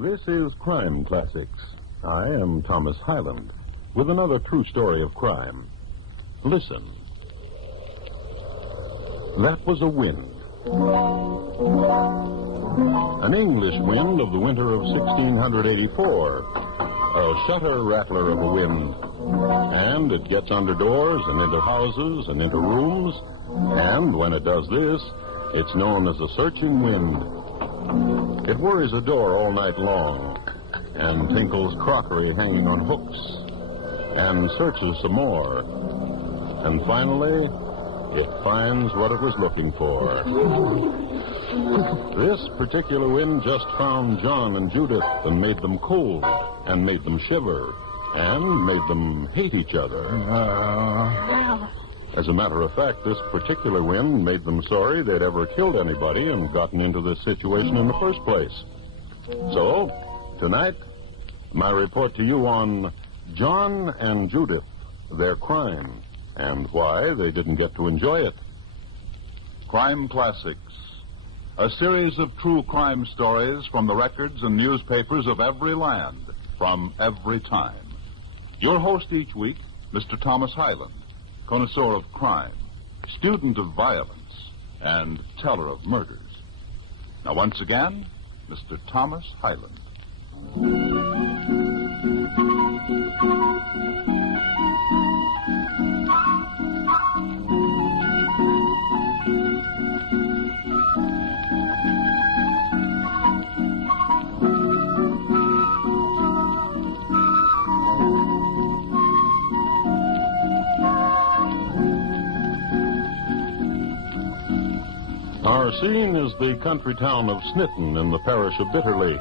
This is Crime Classics. I am Thomas Hyland with another true story of crime. Listen. That was a wind. An English wind of the winter of 1684. A shutter rattler of a wind. And it gets under doors and into houses and into rooms. And when it does this, it's known as a searching wind. It worries a door all night long and tinkles crockery hanging on hooks and searches some more. And finally, it finds what it was looking for. This particular wind just found John and Judith and made them cold and made them shiver and made them hate each other. As a matter of fact, this particular wind made them sorry they'd ever killed anybody and gotten into this situation in the first place. So, tonight, my report to you on John and Judith, their crime, and why they didn't get to enjoy it. Crime Classics, a series of true crime stories from the records and newspapers of every land, from every time. Your host each week, Mr. Thomas Hyland, connoisseur of crime, student of violence, and teller of murders. Now, once again, Mr. Thomas Hyland. Our scene is the country town of Snitton in the parish of Bitterly,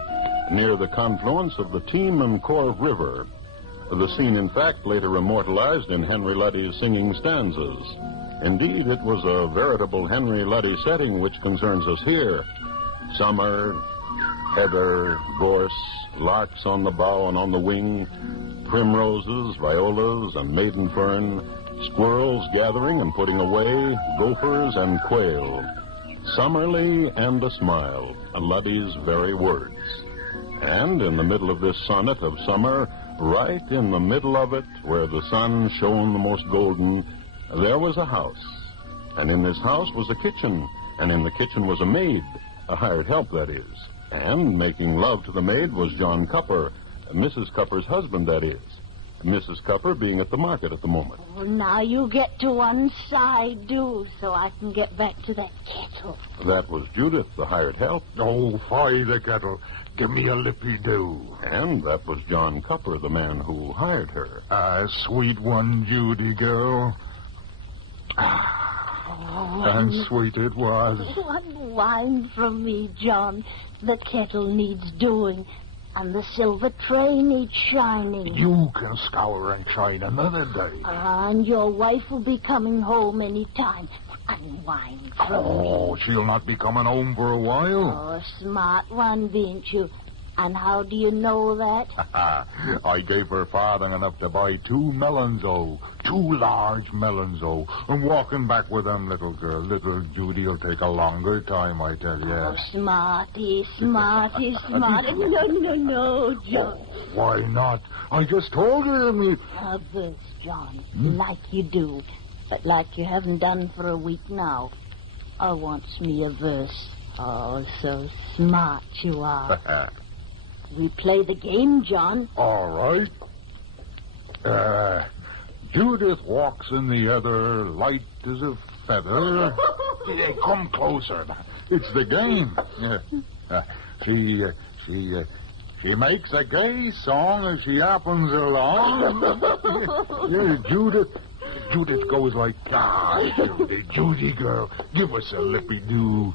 near the confluence of the Team and Corve River. The scene, in fact, later immortalized in Henry Luddy's singing stanzas. Indeed, it was a veritable Henry Luddy setting which concerns us here. Summer, heather, gorse, larks on the bough and on the wing, primroses, violas, and maiden fern, squirrels gathering and putting away, gophers and quail. Summerly and a smile, Luddy's very words. And in the middle of this sonnet of summer, right in the middle of it, where the sun shone the most golden, there was a house. And in this house was a kitchen, and in the kitchen was a maid, a hired help, that is. And making love to the maid was John Cupper, Mrs. Cupper's husband, that is. Mrs. Cupper being at the market at the moment. Oh, now you get to one side, do, so I can get back to that kettle. That was Judith, the hired help. Oh, fry the kettle. Give me a lippy-do. And that was John Cupper, the man who hired her. Sweet one, Judy girl. And sweet it was. One wine from me, John. The kettle needs doing. And the silver tray needs shining. You can scour and shine another day. And your wife will be coming home any time. Unwind from me. Oh, she'll not be coming home for a while. Oh, smart one, bean't you? And how do you know that? I gave her farthing enough to buy 2 melons, two large melons, and walking back with them, little girl. Little Judy'll take a longer time, I tell you. Oh, smarty. No, John. Why not? I just told her me. A verse, John, like you do, but like you haven't done for a week now. I wants me a verse. Oh, so smart you are. We play the game, John. All right. Judith walks in the other, light as a feather. Come closer. It's the game. She makes a gay song as she happens along. Judith goes like, Judy girl, give us a lippy-do.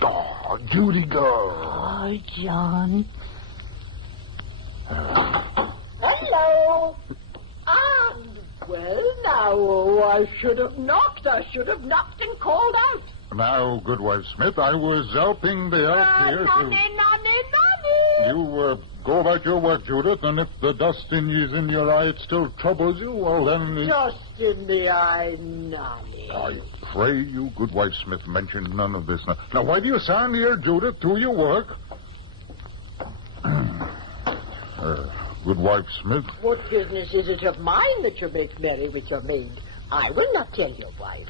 Oh, Judy girl. Oh, John. Hello. Well, now, I should have knocked and called out. Now, Goodwife Smith, I was helping the elf here Nonny. You go about your work, Judith, and if the dust is in your eye, it still troubles you, well, then... Dust in the eye, Nonny. I pray you, Goodwife Smith, mention none of this. Now, why do you stand here, Judith? Do your work. Goodwife Smith. What business is it of mine that you make merry with your maid? I will not tell your wife.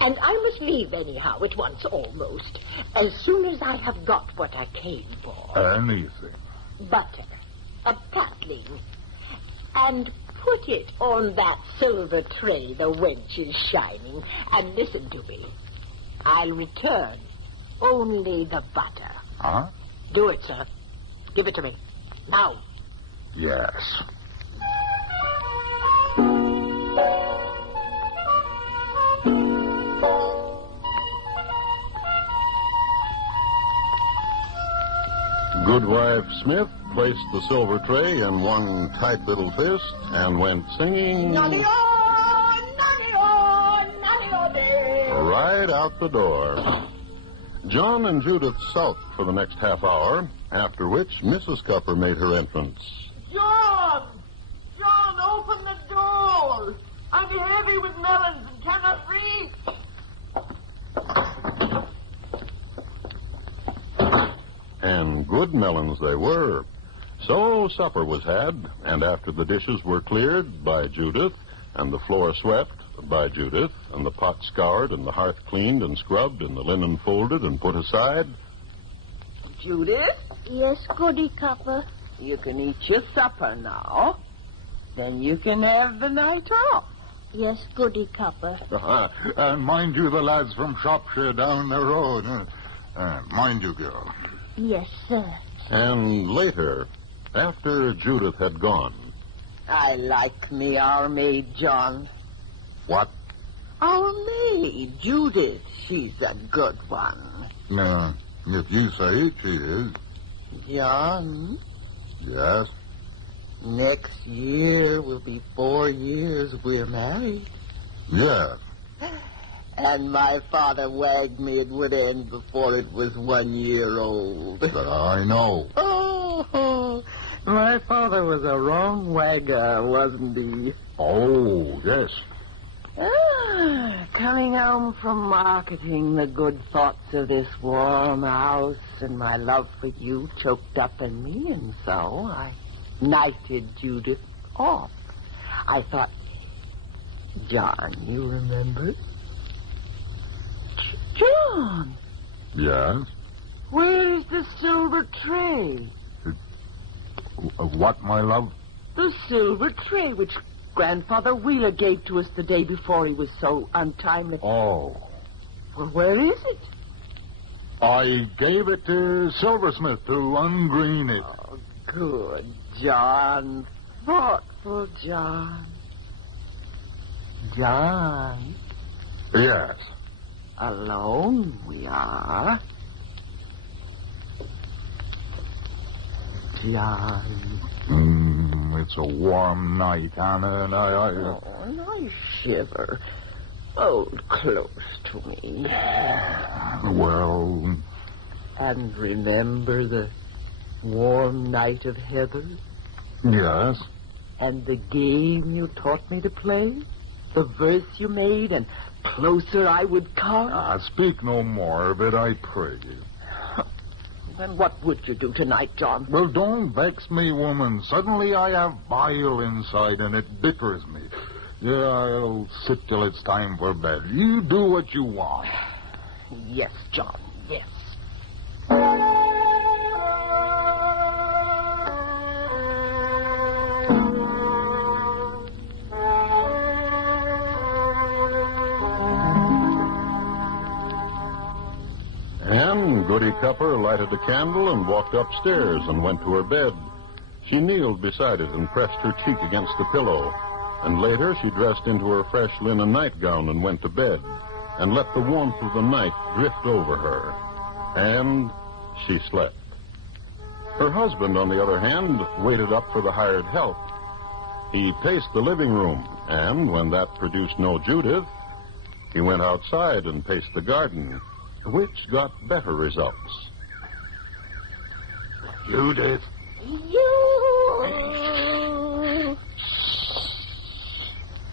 And I must leave anyhow at once, almost, as soon as I have got what I came for. Anything. Butter, a patling, and put it on that silver tray the wench is shining. And listen to me. I'll return only the butter. Huh? Do it, sir. Give it to me. Now. Yes. Goodwife Smith placed the silver tray in one tight little fist and went singing right out the door. John and Judith sulked for the next half hour, after which Mrs. Cupper made her entrance. John! John, open the door! I'm heavy with melons and cannot reach. And good melons they were. So supper was had, and after the dishes were cleared by Judith, and the floor swept by Judith, and the pot scoured, and the hearth cleaned and scrubbed, and the linen folded and put aside. Judith, Yes, Goody Copper. you can eat your supper now. Then you can have the night off. Yes, Goody Copper. And mind you, the lads from Shropshire down the road. Mind you, girl. Yes, sir. And later, after Judith had gone, I like me our maid, John. What? Our maid, Judith. She's a good one. If you say it, she is. John, Yes. next year will be 4 years we're married. Yes. And my father wagged me it would end before it was 1 year old. But I know. Oh, my father was a wrong wagger, wasn't he? Oh, yes. Coming home from marketing, the good thoughts of this warm house and my love for you choked up in me, and so I knighted Judith off. I thought, John, you remember? John, Yes. where is the silver tray? What, my love? The silver tray which Grandfather Wheeler gave to us the day before he was so untimely. Oh. Well, where is it? I gave it to Silversmith to ungreen it. Oh, good, John. Thoughtful John. John, Yes. alone we are. John. It's a warm night, Anna, and Oh, and I shiver. Hold close to me. Well, And remember the warm night of heather? yes. And the game you taught me to play? The verse you made, and closer I would come? Speak no more of it, I pray you. Then what would you do tonight, John? Well, don't vex me, woman. Suddenly I have bile inside, and it bickers me. Yeah, I'll sit till it's time for bed. You do what you want. Yes, John, yes. And Goody Cupper lighted a candle and walked upstairs and went to her bed. She kneeled beside it and pressed her cheek against the pillow. And later she dressed into her fresh linen nightgown and went to bed and let the warmth of the night drift over her. And she slept. Her husband, on the other hand, waited up for the hired help. He paced the living room, and when that produced no Judith, he went outside and paced the garden, which got better results. Judith. You.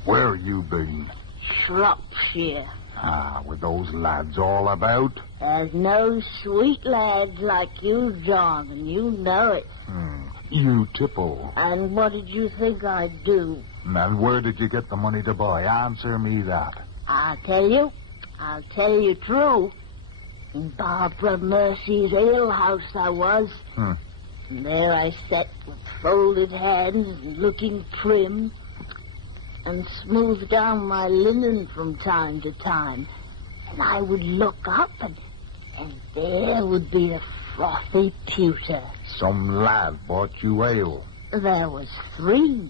Where you been? Shropshire. With those lads all about? There's no sweet lads like you, John, and you know it. You tipple. And what did you think I'd do? And where did you get the money to buy? Answer me that. I'll tell you true. In Barbara Mercy's alehouse I was. And there I sat with folded hands and looking prim, and smoothed down my linen from time to time. And I would look up, and there would be a frothy pewter. Some lad bought you ale. There was 3.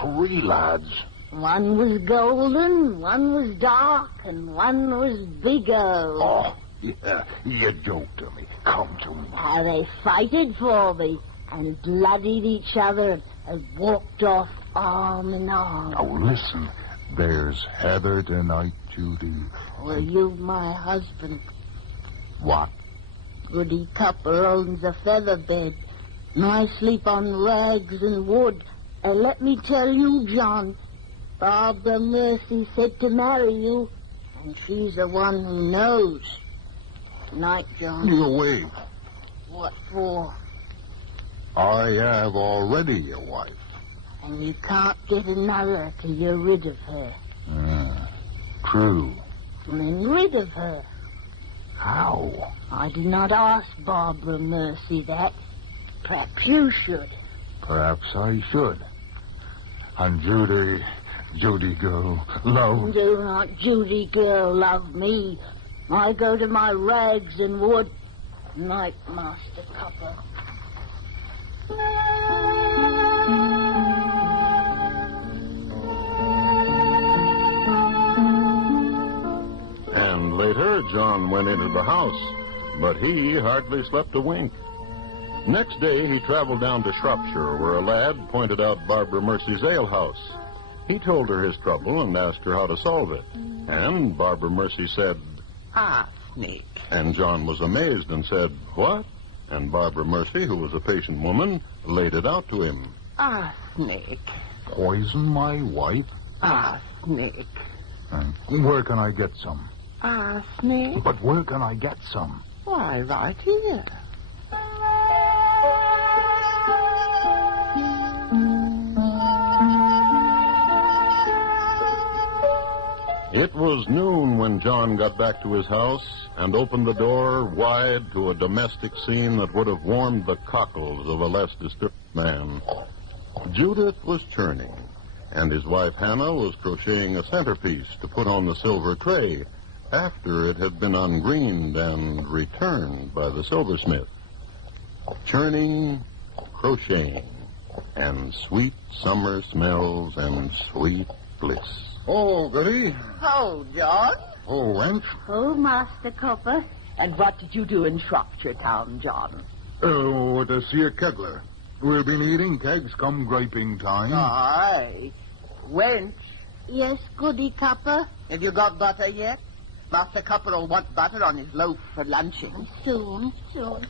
3 lads. One was golden, one was dark, and one was bigger. Oh, yeah, you joke to me. Come to me. How they fighted for me, and bloodied each other, and walked off arm in arm. Now listen, there's Heather tonight, Judy. Well, you my husband. What? Goody Copper owns a feather bed, and I sleep on rags and wood. And let me tell you, John, Barbara Mercy said to marry you, and she's the one who knows. Night, John. You away. What for? I have already a wife. And you can't get another till you're rid of her. True. And then rid of her. How? I did not ask Barbara Mercy that. Perhaps you should. Perhaps I should. And Judy girl, love. Do not Judy girl love me. I go to my rags and wood. Night, Master Copper. And later, John went into the house, but he hardly slept a wink. Next day, he traveled down to Shropshire, where a lad pointed out Barbara Mercy's alehouse. He told her his trouble and asked her how to solve it. And Barbara Mercy said, arsenic. And John was amazed and said, what? And Barbara Mercy, who was a patient woman, laid it out to him. Arsenic. Poison my wife? Arsenic. And where can I get some? Arsenic? But where can I get some? Why, right here. It was noon when John got back to his house and opened the door wide to a domestic scene that would have warmed the cockles of a less disturbed man. Judith was churning, and his wife Hannah was crocheting a centerpiece to put on the silver tray after it had been ungreened and returned by the silversmith. Churning, crocheting, and sweet summer smells and sweet bliss. Oh, goody. Oh, John. Oh, wench. Oh, Master Copper. And what did you do in Shropshire Town, John? Oh, to see a kegler. We'll be needing kegs come griping time. Aye. Wench, Yes, Goody Copper. have you got butter yet? Master Copper will want butter on his loaf for luncheon. Soon.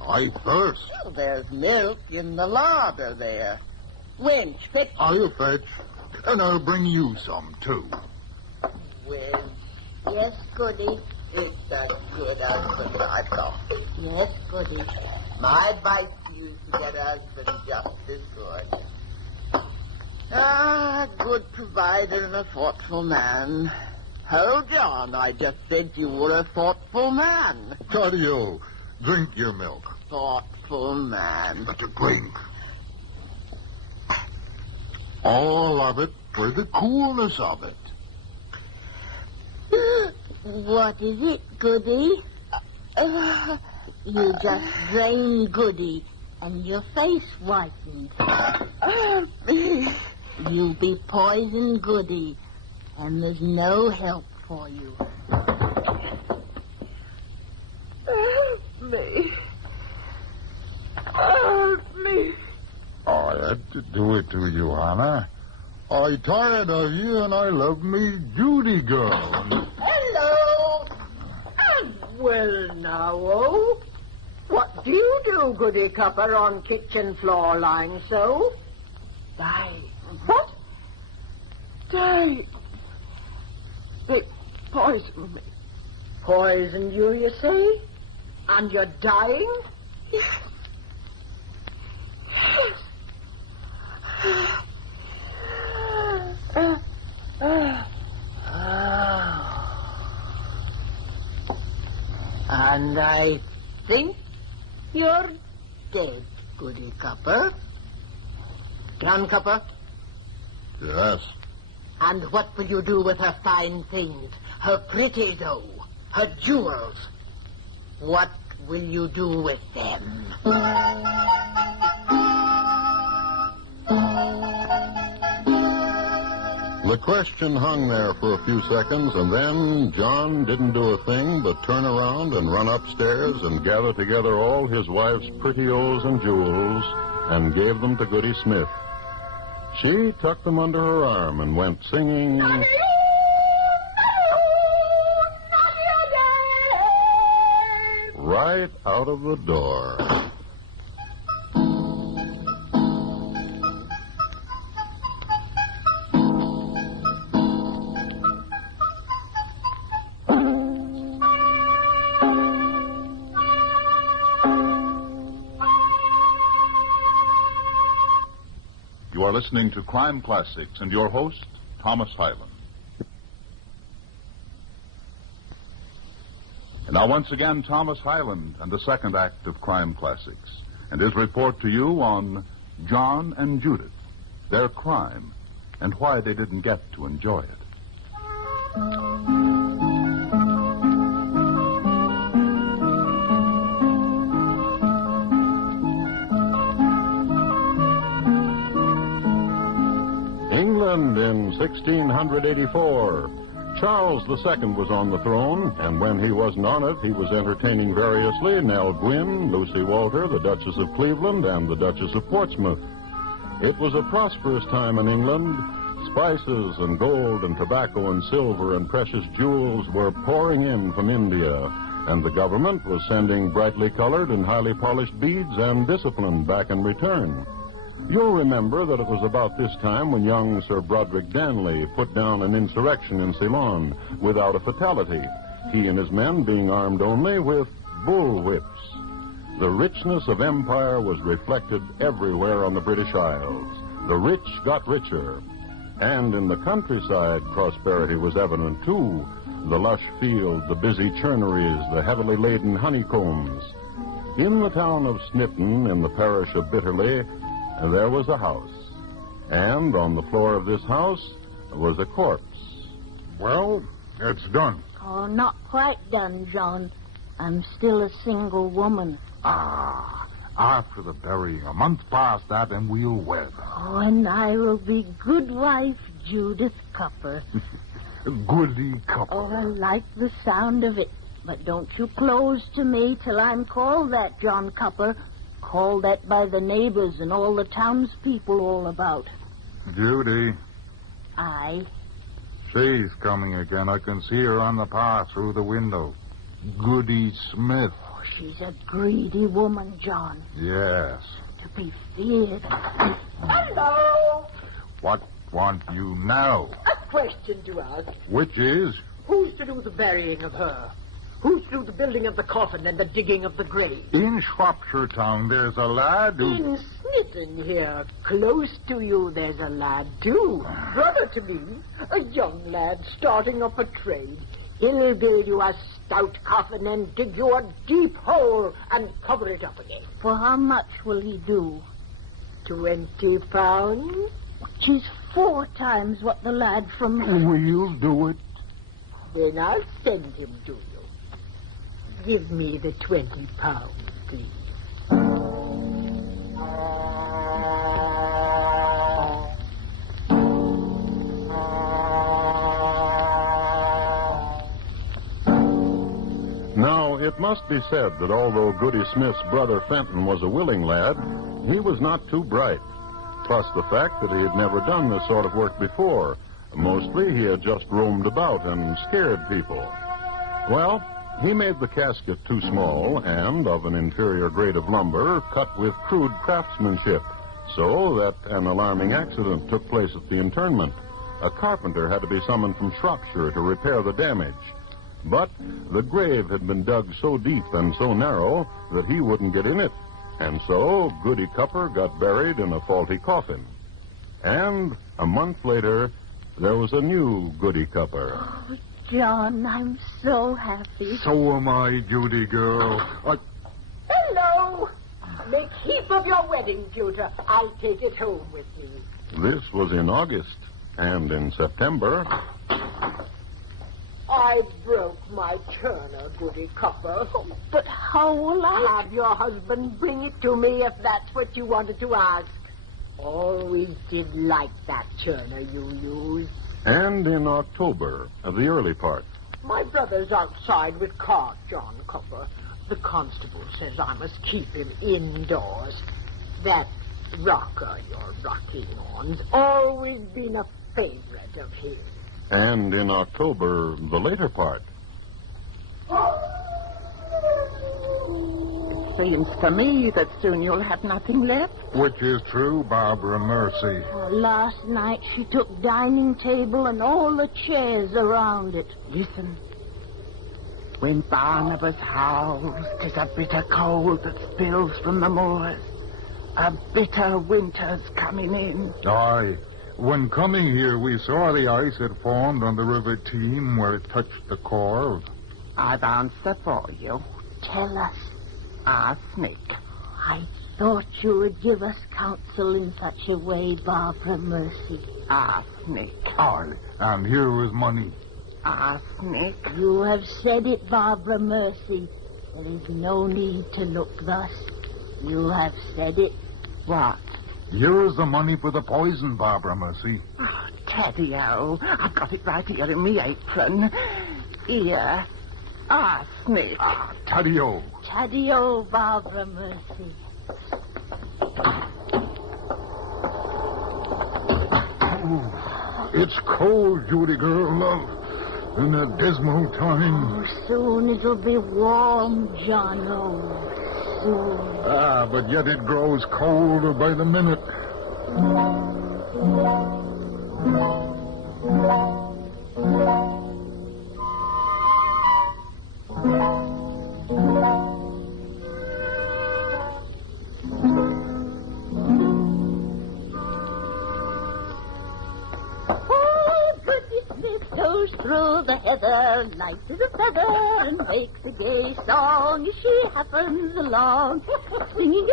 I thirst. Well, there's milk in the larder there. Wench, fetch... I'll fetch. And I'll bring you some, too. Wench, Yes, Goody. it's a good husband, I thought. Yes, Goody. My advice to you is to get a husband just as good. Ah, good provider and a thoughtful man. Hold on, I just said you were a thoughtful man. Taddeo, drink your milk. Thoughtful man. To drink. All of it for the coolness of it. What is it, Goody? You just drained Goody, and your face whitened. You be poison, Goody, and there's no help for you. Me. Me. I had to do it to you, Hannah. I tired of you and I love me Judy girl. Hello. And well now, oh. What do you do, Goody Copper, on kitchen floor lying so? Die. What? Die. They poisoned me. Poisoned you, you say? And you're dying? Yes. Yes. And I think you're dead, Goody Copper. John Copper? Yes. And what will you do with her fine things? Her pretty dough? Her jewels? What will you do with them? The question hung there for a few seconds, and then John didn't do a thing but turn around and run upstairs and gather together all his wife's pretty-os and jewels and gave them to Goody Smith. She tucked them under her arm and went singing, right out of the door. You are listening to Crime Classics and your host, Thomas Hyland. And now once again, Thomas Hyland and the second act of Crime Classics and his report to you on John and Judith, their crime, and why they didn't get to enjoy it. England in 1684. Charles II was on the throne, and when he wasn't on it, he was entertaining variously Nell Gwynn, Lucy Walter, the Duchess of Cleveland, and the Duchess of Portsmouth. It was a prosperous time in England. Spices and gold and tobacco and silver and precious jewels were pouring in from India, and the government was sending brightly colored and highly polished beads and discipline back in return. You'll remember that it was about this time when young Sir Broderick Danley put down an insurrection in Ceylon without a fatality, he and his men being armed only with bull whips. The richness of empire was reflected everywhere on the British Isles. The rich got richer. And in the countryside, prosperity was evident, too. The lush fields, the busy churneries, the heavily laden honeycombs. In the town of Snitton, in the parish of Bitterley, there was a house. And on the floor of this house was a corpse. Well, it's done. Oh, not quite done, John. I'm still a single woman. After the burying, a month past that, and we'll wed. Oh, and I will be good wife, Judith Copper. Goody Copper. Oh, I like the sound of it. But don't you close to me till I'm called that, John Copper. Called that by the neighbors and all the townspeople all about. Judy. Aye. She's coming again. I can see her on the path through the window. Goody Smith. Oh, she's a greedy woman, John. Yes. To be feared. Hello. What want you now? A question to ask. Which is? Who's to do the burying of her? Who's to do the building of the coffin and the digging of the grave? In Shropshire Town, there's a lad who... In Snitton here, close to you, there's a lad, too. Brother to me, a young lad starting up a trade. He'll build you a stout coffin and dig you a deep hole and cover it up again. For how much will he do? 20 pounds? Which is 4 times what the lad from... We'll do it. Then I'll send him to you. Give me the 20 pounds, please. Now, it must be said that although Goody Smith's brother Fenton was a willing lad, he was not too bright. Plus the fact that he had never done this sort of work before. Mostly he had just roamed about and scared people. Well, he made the casket too small and of an inferior grade of lumber, cut with crude craftsmanship, so that an alarming accident took place at the interment. A carpenter had to be summoned from Shropshire to repair the damage. But the grave had been dug so deep and so narrow that he wouldn't get in it. And so Goody Copper got buried in a faulty coffin. And a month later, there was a new Goody Copper. Oh, John. I'm so happy. So am I, Judy girl. Hello. Make heap of your wedding pewter. I'll take it home with me. This was in August, and in September. I broke my churner, Goody Copper. But how will I? Have your husband bring it to me if that's what you wanted to ask. Always did like that churner you used. And in October, the early part. My brother's outside with cart, John Copper. The constable says I must keep him indoors. That rocker you're rocking on's always been a favorite of his. And in October, the later part. It seems to me that soon you'll have nothing left. Which is true, Barbara Mercy. Last night she took dining table and all the chairs around it. Listen. When Barnabas howls, 'tis a bitter cold that spills from the moors. A bitter winter's coming in. Aye. When coming here, we saw the ice had formed on the River Team where it touched the core. I've answer for you. Tell us. Arsenic. I thought you would give us counsel in such a way, Barbara Mercy. Arsenic. Aye. And here was money. Arsenic. You have said it, Barbara Mercy. There is no need to look thus. You have said it. What? Here's the money for the poison, Barbara Mercy. Oh, Taddy-o. I've got it right here in me apron. Here. Arsenic. Taddy-o. Taddy-o, Barbara Mercy. It's cold, Judy girl, love. In a dismal time. Oh, soon it'll be warm, John. Oh, soon. But yet it grows colder by the minute. Goes through the heather, light as a feather, and makes a gay song as she happens along. Singing,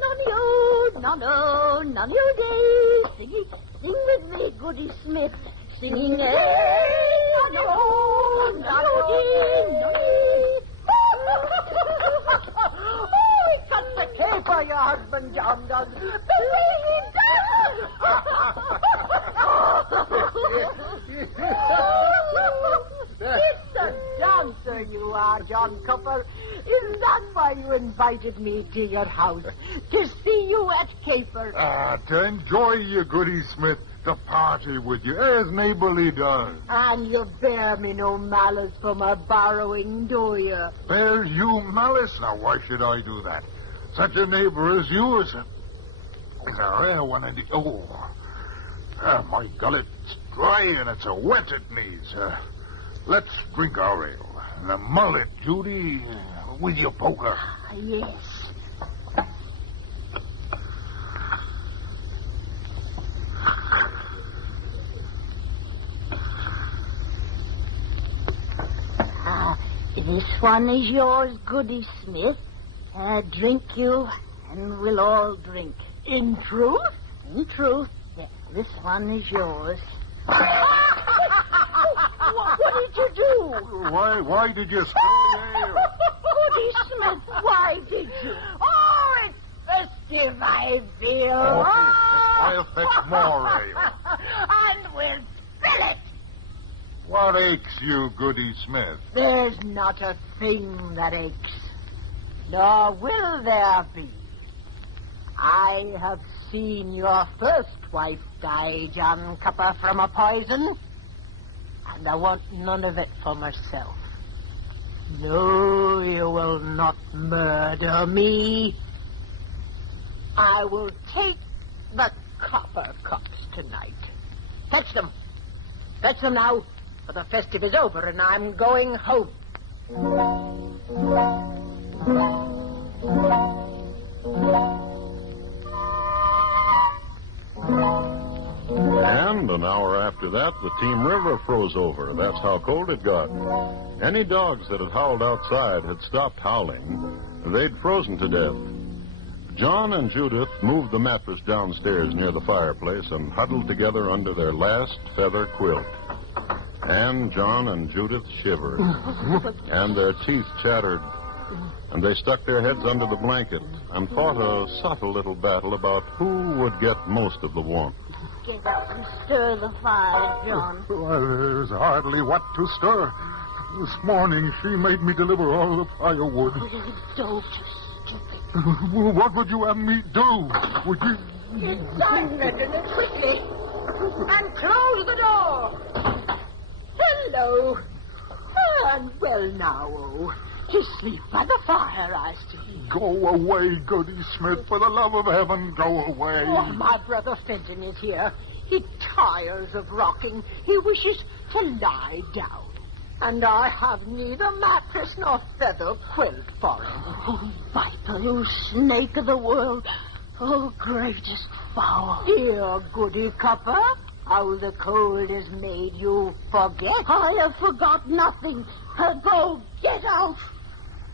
nonny-o, nonno, nonny-o day. Singing, sing with me, Goody Smith. Singing, nonny-o, nonny-o day, nonny. Oh, he cuts the caper, your husband, John does. The way he does! It's a dancer you are, John Copper. Is that why you invited me to your house? To see you at caper? To enjoy you, Goody Smith, to party with you, as neighborly does. And you bear me no malice for my borrowing, do you? Bear you malice? Now, why should I do that? Such a neighbor as you is a rare one indeed. My gullet's dry and it's a wet it needs. Let's drink our ale. And a mullet, Judy, with your poker. Yes. This one is yours, Goody Smith. Drink you, and we'll all drink. In truth? In truth. Yes, this one is yours. What did you do? Why did you spill the ale? Goody Smith, why did you? Oh, it's festive, I feel. I'll fetch more ale. And we'll spill it. What aches you, Goody Smith? There's not a thing that aches, nor will there be. I have seen your first wife die, John Copper, from a poison, and I want none of it for myself. No, you will not murder me. I will take the copper cups tonight. Fetch them. Fetch them now, for the festive is over, and I'm going home. And an hour After that, the Team River froze over. That's how cold it got. Any dogs that had howled outside had stopped howling. They'd frozen to death. John and Judith moved the mattress downstairs near the fireplace and huddled together under their last feather quilt. And John and Judith shivered, and their teeth chattered, and they stuck their heads under the blanket and fought a subtle little battle about who would get most of the warmth. Get up and stir the fire, John. Well, there's hardly what to stir. This morning she made me deliver all the firewood. Don't, stupid. Well, what would you have me do? Would you... Inside, Reginald, quickly. And close the door. Hello. And well now, oh. To sleep by the fire, I see. Go away, Goody Smith. For the love of heaven, go away. Oh, my brother Fenton is here. He tires of rocking. He wishes to lie down. And I have neither mattress nor feather quilt for him. Oh, viper, you snake of the world. Oh, greatest foul. Dear Goody Copper, how the cold has made you forget. I have forgot nothing. Go, get out.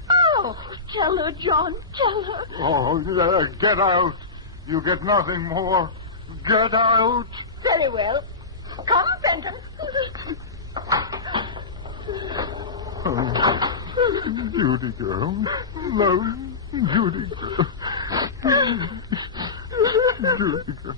Oh, tell her, John, tell her. Oh, yeah, get out. You get nothing more. Get out. Very well. Come, Fenton. Oh, Judy girl. No, Judy girl. Judy girl.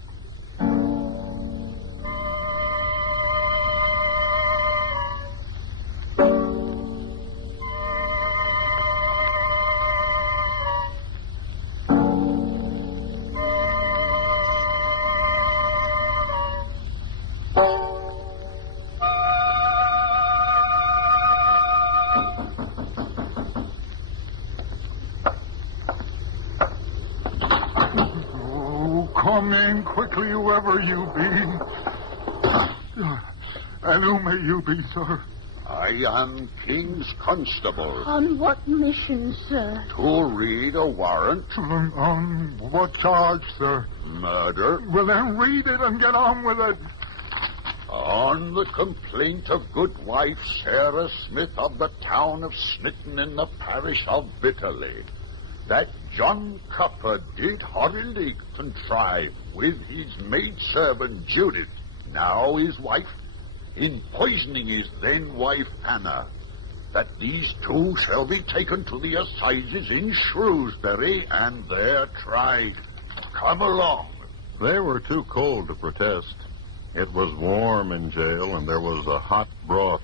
Come in quickly, whoever you be. And who may you be, sir? I am King's Constable. On what mission, sir? To read a warrant. On what charge, sir? Murder. Well, then read it and get on with it. On the complaint of goodwife Sarah Smith of the town of Snitton in the parish of Bitterley, that John Copper did horribly contrive with his maidservant Judith, now his wife, in poisoning his then wife Hannah, that these two shall be taken to the assizes in Shrewsbury and there tried. Come along. They were too cold to protest. It was warm in jail, and there was a hot broth.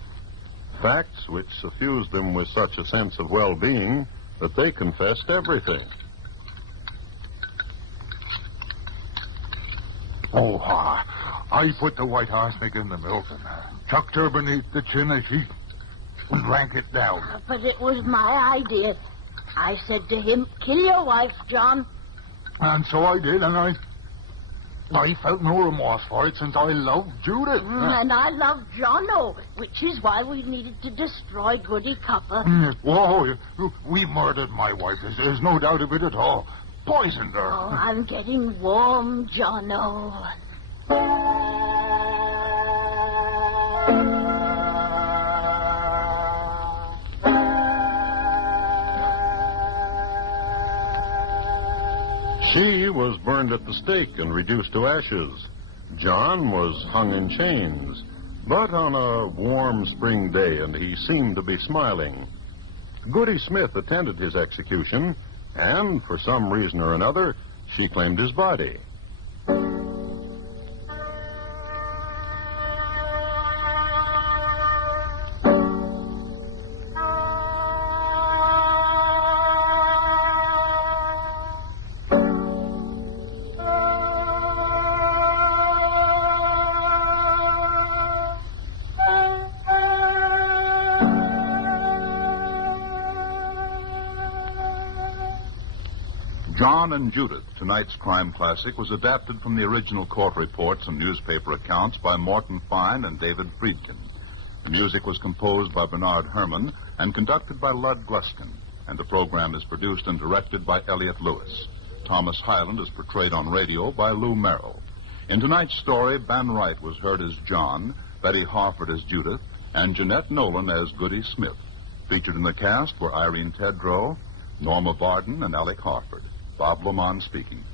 Facts which suffused them with such a sense of well-being that they confessed everything. Oh, I put the white arsenic in the milk and tucked her beneath the chin as she drank it down. But it was my idea. I said to him, kill your wife, John. And so I did, and I felt no remorse for it since I loved Judith. And I loved Jono, which is why we needed to destroy Goody Copper. Whoa, we murdered my wife. There's no doubt of it at all. Poisoned her. Oh, I'm getting warm, Jono. She was burned at the stake and reduced to ashes. John was hung in chains, but on a warm spring day, and he seemed to be smiling. Goody Smith attended his execution, and for some reason or another, she claimed his body. John and Judith, tonight's crime classic, was adapted from the original court reports and newspaper accounts by Morton Fine and David Friedkin. The music was composed by Bernard Herrmann and conducted by Lud Gluskin, and the program is produced and directed by Elliott Lewis. Thomas Hyland is portrayed on radio by Lou Merrill. In tonight's story, Ben Wright was heard as John, Betty Harford as Judith, and Jeanette Nolan as Goody Smith. Featured in the cast were Irene Tedrow, Norma Varden, and Alec Harford. Bob Lamont speaking.